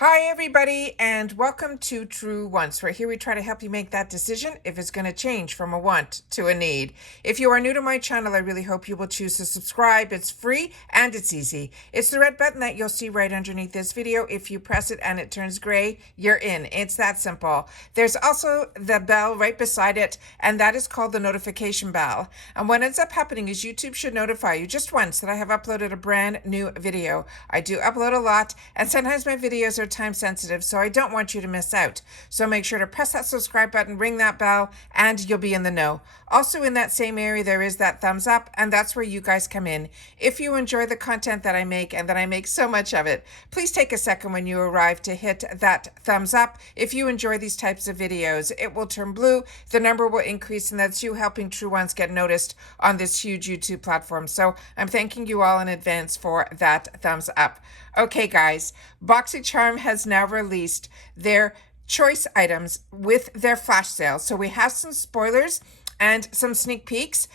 Hi, everybody, and welcome to True Wants, where here we try to help you make that decision if it's going to change from a want to a need. If you are new to my channel, I really hope you will choose to subscribe. It's free and it's easy. It's the red button that you'll see right underneath this video. If you press it and it turns gray, you're in. It's that simple. There's also the bell right beside it, and that is called the notification bell. And what ends up happening is YouTube should notify you just once that I have uploaded a brand new video. I do upload a lot, and sometimes my videos are time sensitive, so I don't want you to miss out. So make sure to press that subscribe button, ring that bell, and you'll be in the know. Also in that same area, there is that thumbs up, and that's where you guys come in. If you enjoy the content that I make, and that I make so much of it, please take a second when you arrive to hit that thumbs up. If you enjoy these types of videos, it will turn blue, the number will increase, and that's you helping True Ones get noticed on this huge YouTube platform. So I'm thanking you all in advance for that thumbs up. Okay, guys, Boxycharm has now released their choice items with their flash sale. So we have some spoilers and some sneak peeks.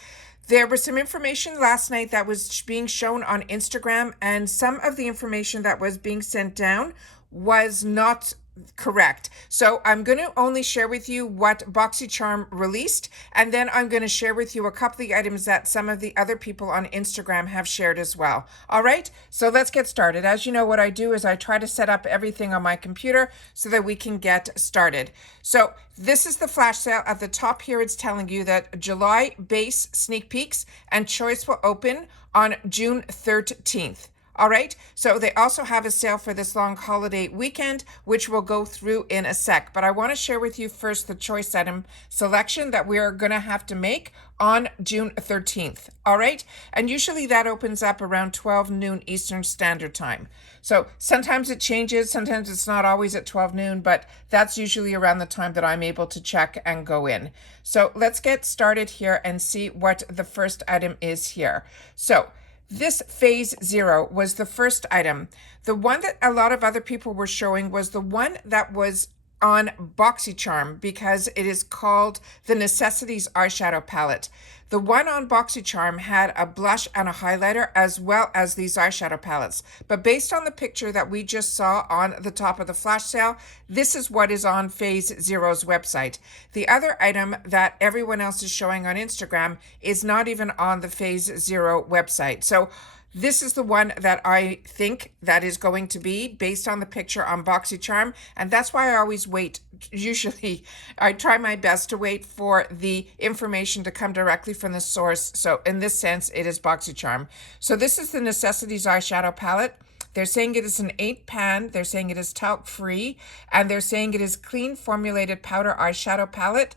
There was some information last night that was being shown on Instagram, and some of the information that was being sent down was not correct. So I'm going to only share with you what Boxycharm released, and then I'm going to share with you a couple of the items that some of the other people on Instagram have shared as well. All right, so let's get started. As you know, what I do is I try to set up everything on my computer so that we can get started. So this is the flash sale. At the top here, it's telling you that July base sneak peeks and choice will open on June 13th. All right, so they also have a sale for this long holiday weekend, which we'll go through in a sec. But I want to share with you first the choice item selection that we are going to have to make on June 13th. All right, and usually that opens up around 12 noon Eastern Standard Time. So sometimes it changes, sometimes it's not always at 12 noon, but that's usually around the time that I'm able to check and go in. So let's get started here and see what the first item is here. So this phase 0 was the first item. The one that a lot of other people were showing was the one that was on Boxycharm, because it is called the Necessities eyeshadow palette. The one on Boxycharm had a blush and a highlighter as well as these eyeshadow palettes. But based on the picture that we just saw on the top of the flash sale, this is what is on Phase 0's website. The other item that everyone else is showing on Instagram is not even on the Phase 0 website. So this is the one that I think that is going to be based on the picture on Boxycharm, and that's why I always wait. Usually, I try my best to wait for the information to come directly from the source. So in this sense, it is Boxycharm. So this is the Necessities eyeshadow palette. They're saying it is an 8-pan, they're saying it is talc-free, and they're saying it is clean formulated powder eyeshadow palette,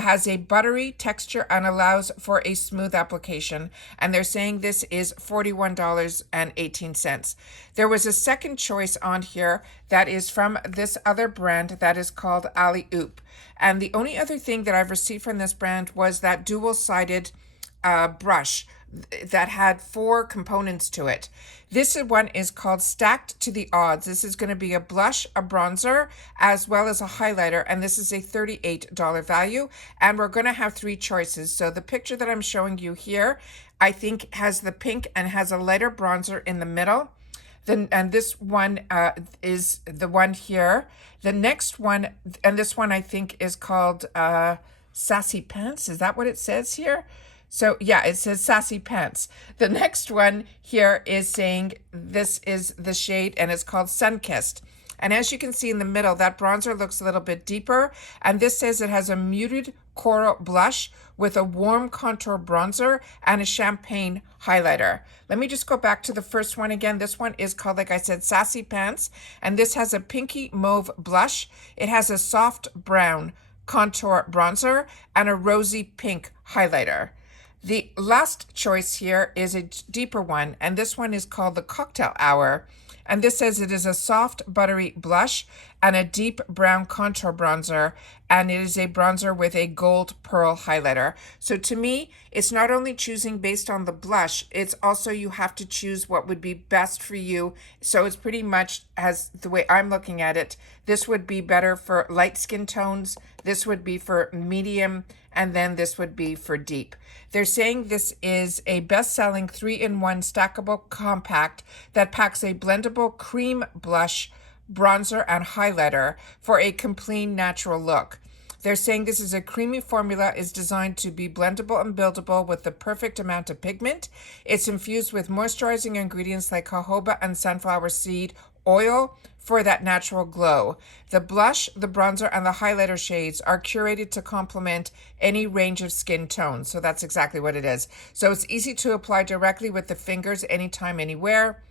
has a buttery texture and allows for a smooth application. And they're saying this is $41.18. There was a second choice on here that is from this other brand that is called Alley-Oop. And the only other thing that I've received from this brand was that dual-sided brush that had 4 components to it. This one is called Stacked to the Odds. This is going to be a blush, a bronzer, as well as a highlighter, and this is a $38 value, and we're going to have 3 choices. So the picture that I'm showing you here, I think has the pink and has a lighter bronzer in the middle. Then, and this one is the one here. The next one, and this one I think is called Sassy Pants. Is that what it says here? So yeah, it says Sassy Pants. The next one here is saying this is the shade and it's called Sunkist. And as you can see in the middle, that bronzer looks a little bit deeper. And this says it has a muted coral blush with a warm contour bronzer and a champagne highlighter. Let me just go back to the first one again. This one is called, like I said, Sassy Pants. And this has a pinky mauve blush. It has a soft brown contour bronzer and a rosy pink highlighter. The last choice here is a deeper one, and this one is called the Cocktail Hour. And this says it is a soft, buttery blush and a deep brown contour bronzer, and it is a bronzer with a gold pearl highlighter. So to me, it's not only choosing based on the blush, it's also you have to choose what would be best for you. So it's pretty much, as the way I'm looking at it, this would be better for light skin tones, this would be for medium, and then this would be for deep. They're saying this is a best-selling 3-in-1 stackable compact that packs a blendable cream blush, bronzer, and highlighter for a complete natural look. They're saying this is a creamy formula, is designed to be blendable and buildable with the perfect amount of pigment. It's infused with moisturizing ingredients like jojoba and sunflower seed oil for that natural glow. The blush, the bronzer, and the highlighter shades are curated to complement any range of skin tones. So that's exactly what it is. So it's easy to apply directly with the fingers anytime, anywhere,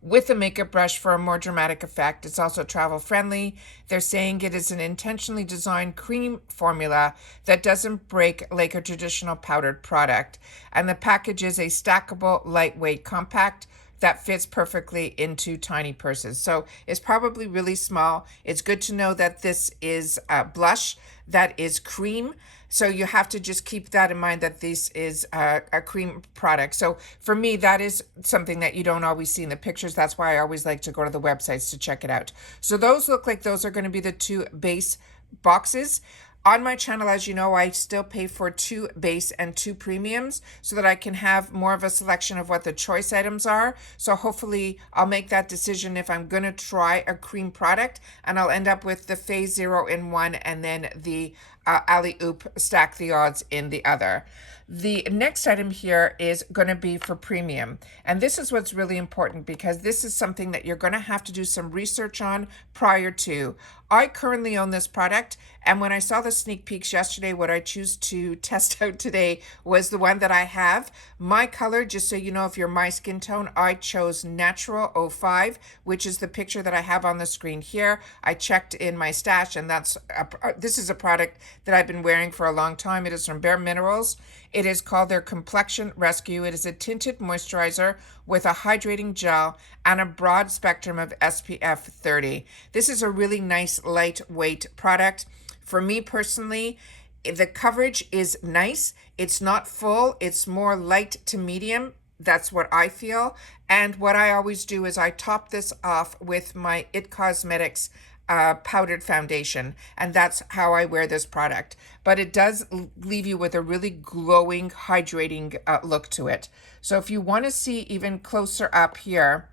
with a makeup brush for a more dramatic effect. It's also travel friendly. They're saying it is an intentionally designed cream formula that doesn't break like a traditional powdered product. And the package is a stackable, lightweight, compact that fits perfectly into tiny purses. So it's probably really small. It's good to know that this is a blush that is cream. So you have to just keep that in mind, that this is a cream product. So for me, that is something that you don't always see in the pictures. That's why I always like to go to the websites to check it out. So those look like those are going to be the two base boxes. On my channel, as you know, I still pay for 2 base and 2 premiums so that I can have more of a selection of what the choice items are. So hopefully I'll make that decision if I'm going to try a cream product, and I'll end up with the Phase Zero in one and then the Alley Oop Stack the Odds in the other. The next item here is going to be for premium. And this is what's really important, because this is something that you're going to have to do some research on prior to. I currently own this product, and when I saw the sneak peeks yesterday, what I choose to test out today was the one that I have. My color, just so you know, if you're my skin tone, I chose Natural 05, which is the picture that I have on the screen here. I checked in my stash, and this is a product that I've been wearing for a long time. It is from Bare Minerals. It is called their Complexion Rescue. It is a tinted moisturizer with a hydrating gel and a broad spectrum of SPF 30. This is a really nice lightweight product. For me personally, the coverage is nice. It's not full. It's more light to medium. That's what I feel. And what I always do is I top this off with my IT Cosmetics powdered foundation, and that's how I wear this product. But it does leave you with a really glowing, hydrating look to it. So if you want to see even closer up here,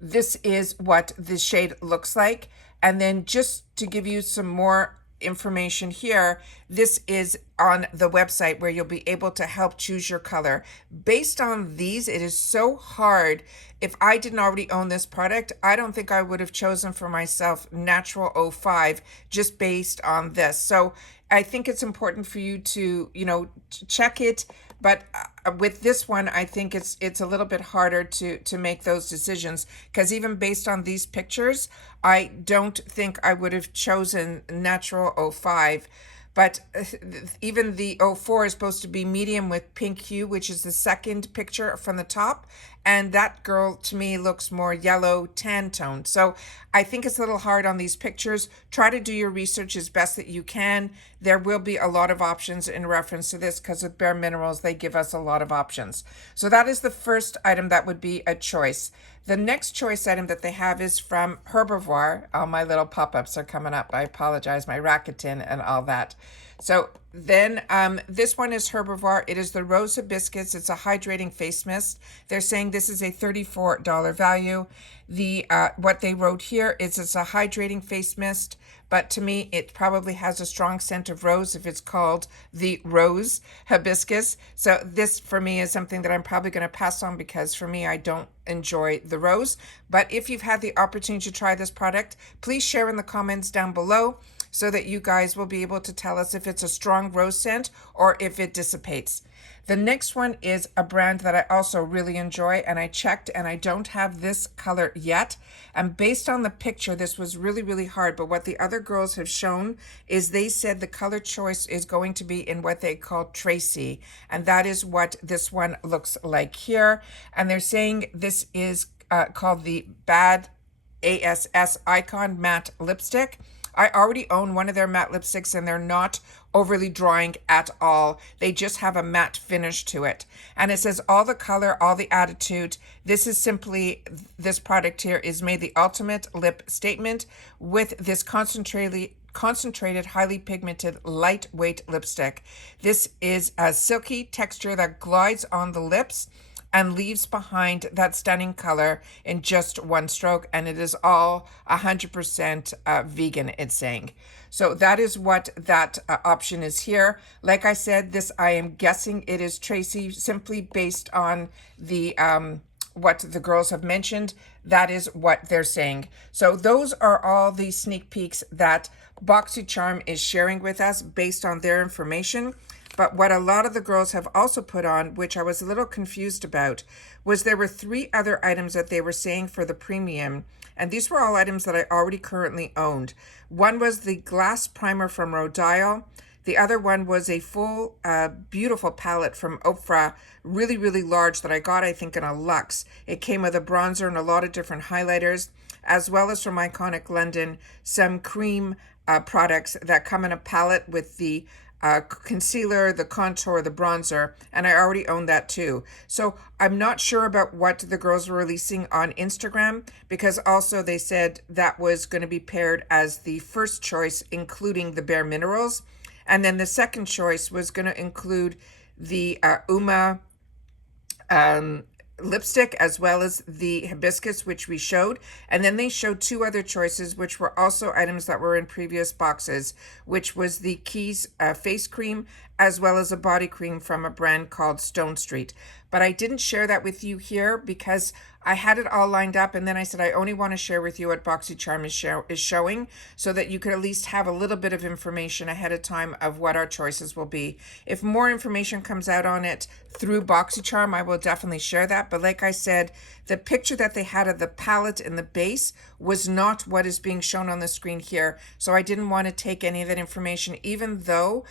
this is what the shade looks like. And then just to give you some more information here, this is on the website where you'll be able to help choose your color. Based on these, it is so hard. If I didn't already own this product, I don't think I would have chosen for myself Natural 05 just based on this. So I think it's important for you to, check it. But with this one, I think it's a little bit harder to make those decisions, because even based on these pictures, I don't think I would have chosen Natural 05. But even the 04 is supposed to be medium with pink hue, which is the second picture from the top. And that girl, to me, looks more yellow tan tone. So I think it's a little hard on these pictures. Try to do your research as best that you can. There will be a lot of options in reference to this, because with Bare Minerals, they give us a lot of options. So that is the first item that would be a choice. The next choice item that they have is from Herbivore. All my little pop-ups are coming up. I apologize, my Rakuten and all that. So then this one is Herbivore. It is the Rose Hibiscus. It's a hydrating face mist. They're saying this is a $34 value. What they wrote here is it's a hydrating face mist, but to me, it probably has a strong scent of rose if it's called the Rose Hibiscus. So this, for me, is something that I'm probably going to pass on, because for me, I don't enjoy the rose. But if you've had the opportunity to try this product, please share in the comments down below, so that you guys will be able to tell us if it's a strong rose scent or if it dissipates. The next one is a brand that I also really enjoy, and I checked and I don't have this color yet. And based on the picture, this was really, really hard. But what the other girls have shown is they said the color choice is going to be in what they call Tracy. And that is what this one looks like here. And they're saying this is called the Bad ASS Icon Matte Lipstick. I already own one of their matte lipsticks, and they're not overly drying at all. They just have a matte finish to it. And it says all the color, all the attitude. This product here is made the ultimate lip statement with this concentrated, highly pigmented, lightweight lipstick. This is a silky texture that glides on the lips. and leaves behind that stunning color in just one stroke. And it is all 100% vegan, it's saying. So that is what that option is here. Like I said, this, I am guessing it is Tracy, simply based on the what the girls have mentioned. That is what they're saying. So those are all the sneak peeks that Boxycharm is sharing with us based on their information. But what a lot of the girls have also put on, which I was a little confused about, was there were 3 other items that they were saying for the premium. And these were all items that I already currently owned. One was the glass primer from Rodile. The other one was a full, beautiful palette from Ofra, really, really large, that I got, I think, in a luxe. It came with a bronzer and a lot of different highlighters, as well as from Iconic London, some cream products that come in a palette with the concealer, the contour, the bronzer, and I already own that too. So I'm not sure about what the girls were releasing on Instagram, because also they said that was going to be paired as the first choice, including the Bare Minerals. And then the second choice was going to include the Uma lipstick, as well as the hibiscus, which we showed. And then they showed 2 other choices, which were also items that were in previous boxes, which was the Keys face cream, as well as a body cream from a brand called Stone Street. But I didn't share that with you here because I had it all lined up, and then I said I only want to share with you what Boxycharm is showing, so that you could at least have a little bit of information ahead of time of what our choices will be. If more information comes out on it through Boxycharm, I will definitely share that. But like I said, the picture that they had of the palette and the base was not what is being shown on the screen here. So I didn't want to take any of that information, even though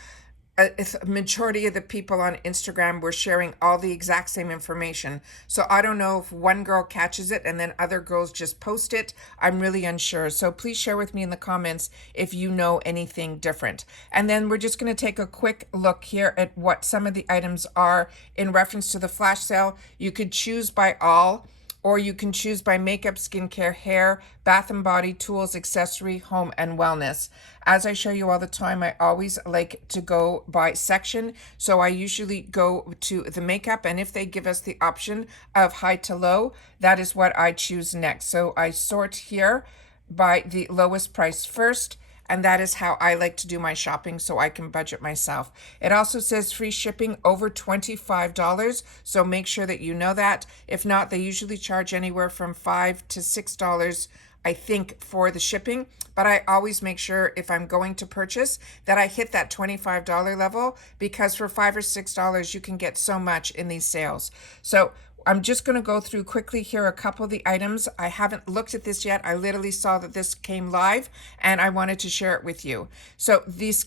a majority of the people on Instagram were sharing all the exact same information. So I don't know if one girl catches it and then other girls just post it. I'm really unsure. So please share with me in the comments if you know anything different. And then we're just going to take a quick look here at what some of the items are in reference to the flash sale. You could choose by all, or you can choose by makeup, skincare, hair, bath and body, tools, accessory, home, and wellness. As I show you all the time, I always like to go by section. So I usually go to the makeup, and if they give us the option of high to low, that is what I choose next. So I sort here by the lowest price first, and that is how I like to do my shopping, so I can budget myself. It also says free shipping over $25, so make sure that you know that. If not, they usually charge anywhere from $5 to $6, I think, for the shipping. But I always make sure, if I'm going to purchase, that I hit that $25 level, because for $5 or $6 you can get so much in these sales. So I'm just going to go through quickly here a couple of the items. I haven't looked at this yet. I literally saw that this came live and I wanted to share it with you. So these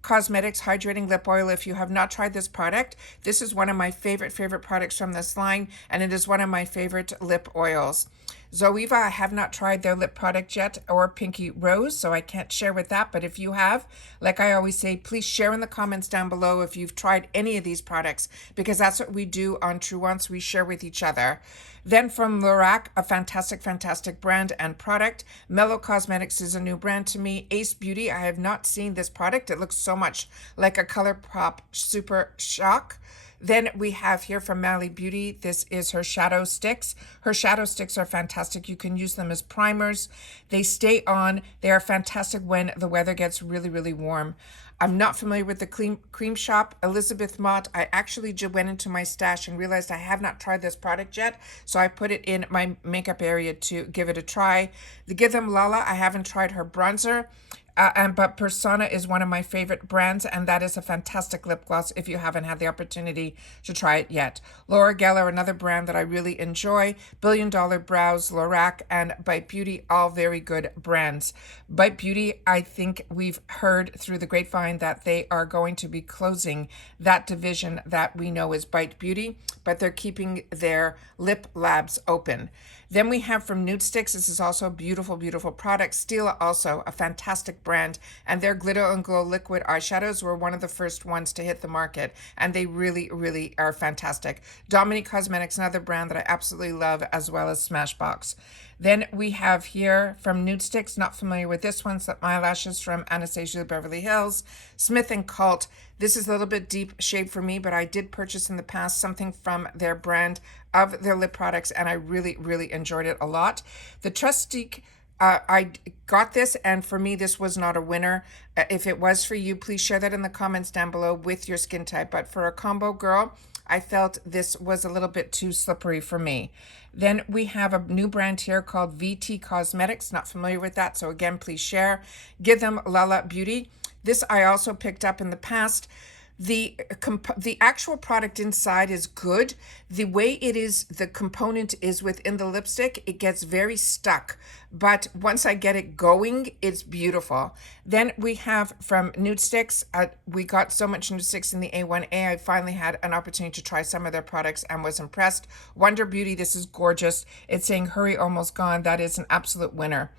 Cosmetics Hydrating Lip Oil, if you have not tried this product, this is one of my favorite products from this line, and it is one of my favorite lip oils. Zoeva, I have not tried their lip product yet, or Pinky Rose, so I can't share with that. But if you have, like I always say, please share in the comments down below if you've tried any of these products, because that's what we do on True Once. We share with each other. Then from Lorac, a fantastic brand and product. Mellow Cosmetics is a new brand to me. Ace Beauty, I have not seen this product. It looks so much like a ColourPop Super Shock. Then we have here from Mally Beauty, this is her shadow sticks. Her shadow sticks are fantastic. You can use them as primers. They stay on. They are fantastic when the weather gets really, really warm. I'm not familiar with the cream shop. Elizabeth Mott, I actually went into my stash and realized I have not tried this product yet, so I put it in my makeup area to give it a try. The Give Them Lala, I haven't tried her bronzer. But Persona is one of my favorite brands, and that is a fantastic lip gloss if you haven't had the opportunity to try it yet. Laura Geller, another brand that I really enjoy. Billion Dollar Brows, Lorac, and Bite Beauty, all very good brands. Bite Beauty, I think we've heard through the grapevine that they are going to be closing that division that we know is Bite Beauty, but they're keeping their lip labs open. Then we have from Nude Sticks, this is also a beautiful, beautiful product. Stila, also a fantastic brand, and their Glitter and Glow liquid eyeshadows were one of the first ones to hit the market, and they really, really are fantastic. Dominique Cosmetics, another brand that I absolutely love, as well as Smashbox. Then we have here from Nude Sticks, not familiar with this one, Set My Lashes from Anastasia Beverly Hills. Smith & Cult, this is a little bit deep shade for me, but I did purchase in the past something from their brand of their lip products, and I really, really enjoyed it a lot. The Trustique, I got this, and for me, this was not a winner. If it was for you, please share that in the comments down below with your skin type. But for a combo girl, I felt this was a little bit too slippery for me. Then we have a new brand here called VT Cosmetics. Not familiar with that, so again, please share. Give them Lala Beauty. This I also picked up in the past. The actual product inside is good. The way it is, the component is within the lipstick, it gets very stuck. But once I get it going, it's beautiful. Then we have from Nude Sticks. We got so much Nude Sticks in the A1A. I finally had an opportunity to try some of their products and was impressed. Wonder Beauty, this is gorgeous. It's saying hurry, almost gone. That is an absolute winner.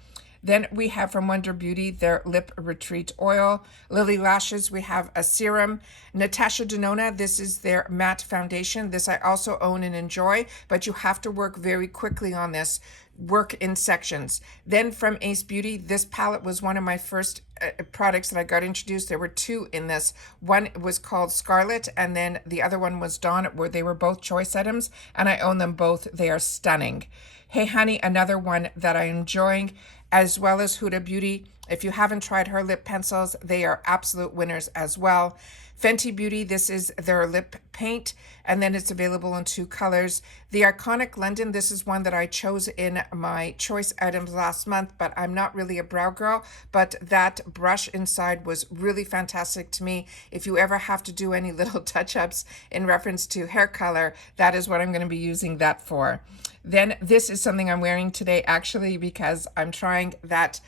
Then we have from Wonder Beauty their Lip Retreat Oil. Lily Lashes, we have a serum. Natasha Denona, this is their matte foundation. This I also own and enjoy, but you have to work very quickly on this. Work in sections. Then from Ace Beauty, this palette was one of my first products that I got introduced. There were two in this. One was called Scarlet, and then the other one was Dawn, where they were both choice items, and I own them both. They are stunning. Hey Honey, another one that I'm enjoying, as well as Huda Beauty. If you haven't tried her lip pencils, they are absolute winners as well. Fenty Beauty, this is their lip paint, and then it's available in 2 colors. The Iconic London, this is one that I chose in my choice items last month, but I'm not really a brow girl, but that brush inside was really fantastic to me. If you ever have to do any little touch-ups in reference to hair color, that is what I'm going to be using that for. Then this is something I'm wearing today, actually, because I'm trying that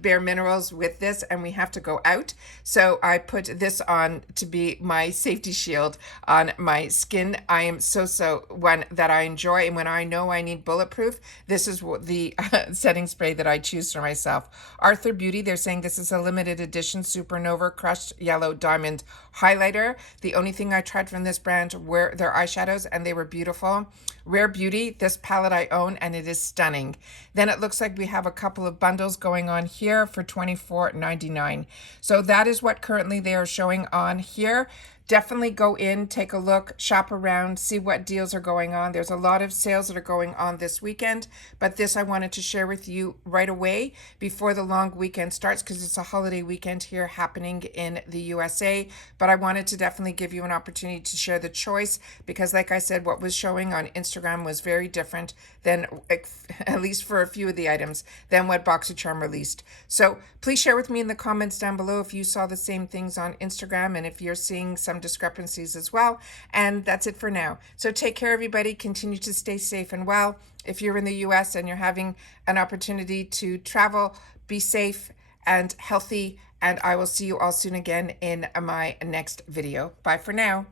Bare Minerals with this, and we have to go out. So I put this on to be my safety shield on my skin. I am so one that I enjoy, and when I know I need bulletproof, this is the setting spray that I choose for myself. Arthur Beauty, they're saying this is a limited edition Supernova Crushed Yellow Diamond Highlighter. The only thing I tried from this brand were their eyeshadows, and they were beautiful. Rare Beauty, this palette I own, and it is stunning. Then it looks like we have a couple of bundles going on here for $24.99. So that is what currently they are showing on here. Definitely go in, take a look, shop around, see what deals are going on. There's a lot of sales that are going on this weekend, but this I wanted to share with you right away before the long weekend starts, because it's a holiday weekend here happening in the USA. But I wanted to definitely give you an opportunity to share the choice, because like I said, what was showing on Instagram was very different than, at least for a few of the items, than what Boxycharm released. So please share with me in the comments down below if you saw the same things on Instagram and if you're seeing some discrepancies as well. And that's it for now. So take care, everybody. Continue to stay safe and well. If you're in the US and you're having an opportunity to travel, be safe and healthy. And I will see you all soon again in my next video. Bye for now.